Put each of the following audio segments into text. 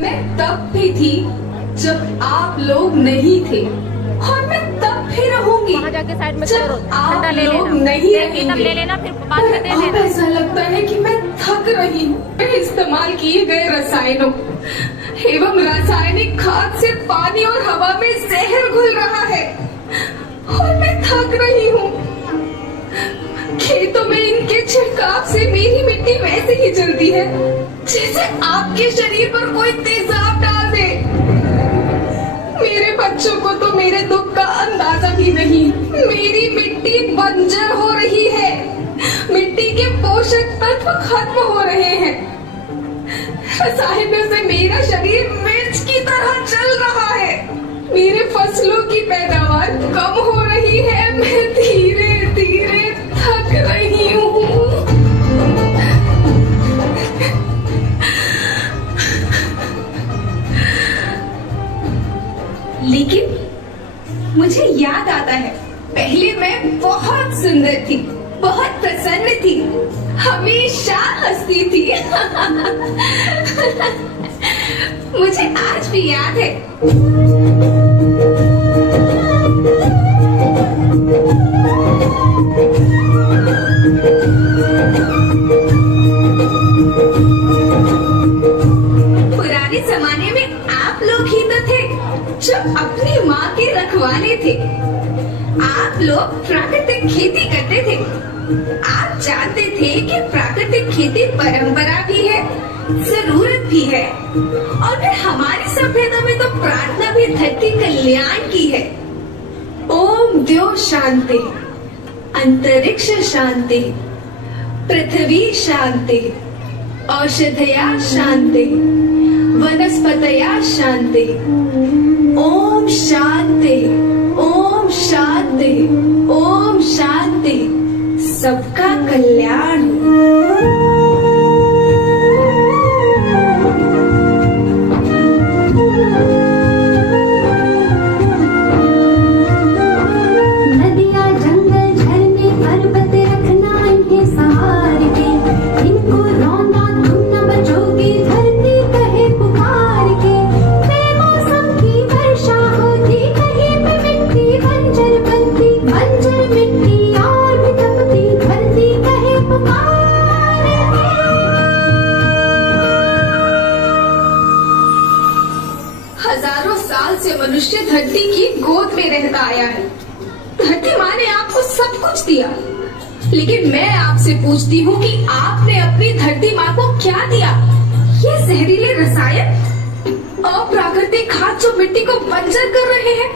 मैं तब भी थी जब आप लोग नहीं थे और मैं तब भी रहूंगी वहाँ जाके साइड में जब आप लोग नहीं रहेंगे। ले लेना, फिर बाद में दे अब देना। ऐसा लगता है कि मैं थक रही हूँ। इस्तेमाल किए गए रसायनों एवं रासायनिक खाद से पानी और हवा में जहर घुल रहा है और मैं थक रही हूँ। खेतों में इनके छिड़काव से मेरी मिट्टी वैसे ही जलती है जैसे आपके शरीर पर कोई तेजाब डाल दे। मेरे बच्चों को तो मेरे दुख का अंदाजा भी नहीं। मेरी मिट्टी बंजर हो रही है, मिट्टी के पोषक तत्व खत्म हो रहे हैं। रसायनों से मेरा शरीर मिर्च की तरह जल रहा है। मेरे फसलों की पैदावार कम हो रही है। मैं धीरे धीरे थक रही हूँ। लेकिन मुझे याद आता है, पहले मैं बहुत सुंदर थी, बहुत प्रसन्न थी, हमेशा हंसती थी। मुझे आज भी याद है। पुराने जमाने में आप लोग ही तो थे जो अपनी माँ के रखवाले थे। आप लोग प्राकृतिक खेती करते थे। आप जानते थे कि प्राकृतिक खेती परंपरा भी है, जरूरत भी है, और फिर हमारी सभ्यता में तो प्रार्थना भी धरती कल्याण की है। ओम द्यो शांति, अंतरिक्ष शांति, पृथ्वी शांति, औषधया शांति, वनस्पतया शांति। ओम शांति, ओम शांति, ओम शांति। सबका कल्याण। नदियाँ जंगल झरने पर्वत रखना इन्हें सहार के, इनको रोना तुम न बचोगे धरती कहे पुकार के। बेमौसम की वर्षा होती कहीं पे मिट्टी बंजर बनती, बंजर मिट्टी और भी तपती धरती कहे पुकार के। हजारों साल से मनुष्य धरती की गोद में रहता आया है। धरती माँ ने आपको सब कुछ दिया, लेकिन मैं आपसे पूछती हूँ कि आपने अपनी धरती माँ को क्या दिया? ये जहरीले रसायन, अप्राकृतिक खाद जो मिट्टी को बंजर कर रहे हैं,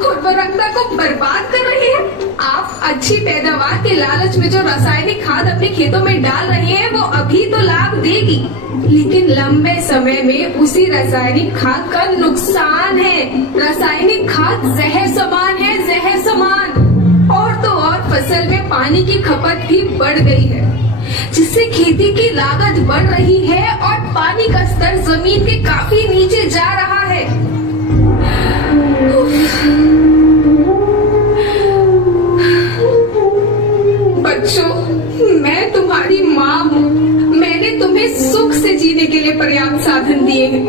उर्वरकता को बर्बाद कर रहे हैं। आप अच्छी पैदावार के लालच में जो रासायनिक खाद अपने खेतों में डाल रहे हैं, वो अभी तो लाभ देगी, लेकिन लंबे समय में उसी रासायनिक खाद का नुकसान है। रासायनिक खाद जहर समान है, जहर समान। और तो और फसल में पानी की खपत भी बढ़ गई है, जिससे खेती की लागत बढ़ रही है और पानी का स्तर जमीन के काफी नीचे जा रहा है। बच्चों, मैं तुम्हारी माँ हूँ। मैंने तुम्हें सुख से जीने के लिए पर्याप्त साधन दिए हैं,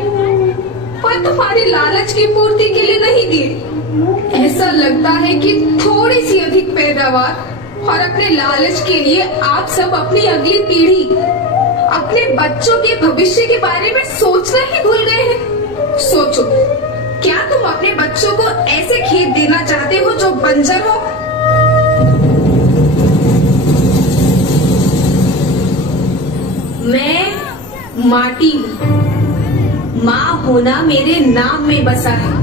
पर तुम्हारी लालच की पूर्ति के लिए नहीं दिए। ऐसा लगता है कि थोड़ी सी अधिक पैदावार और अपने लालच के लिए आप सब अपनी अगली पीढ़ी, अपने बच्चों के भविष्य के बारे में सोचना ही भूल गए हैं। सोचो, क्या तुम अपने बच्चों को ऐसे खेत देना चाहते हो जो बंजर हो? मैं माटी हूँ। माँ होना मेरे नाम में बसा है।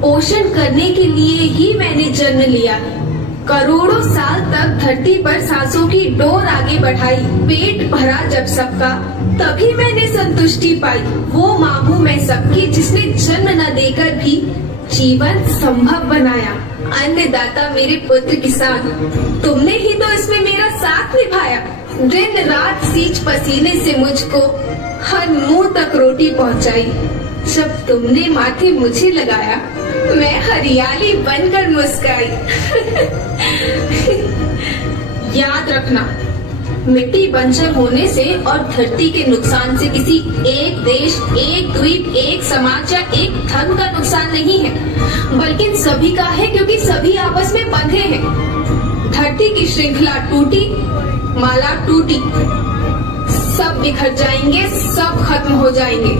पोषण करने के लिए ही मैंने जन्म लिया है। करोड़ों साल तक धरती पर सांसों की डोर आगे बढ़ाई। पेट भरा जब सबका, तभी मैंने संतुष्टि पाई। वो माँ हूँ मैं सबकी, जिसने जन्म न देकर भी जीवन संभव बनाया। अन्नदाता मेरे पुत्र किसान, तुमने ही तो इसमें मेरा साथ निभाया। दिन रात सींच पसीने से मुझको हर मुंह तक रोटी पहुंचाई। जब तुमने माथे मुझे लगाया, मैं हरियाली बनकर मुस्काई। याद रखना, मिट्टी बंजर होने से और धरती के नुकसान से किसी एक देश, एक द्वीप, एक समाज या एक धर्म का नुकसान नहीं है, बल्कि सभी का है, क्योंकि सभी आपस में बंधे हैं। धरती की श्रृंखला टूटी, माला टूटी, सब बिखर जाएंगे, सब खत्म हो जाएंगे।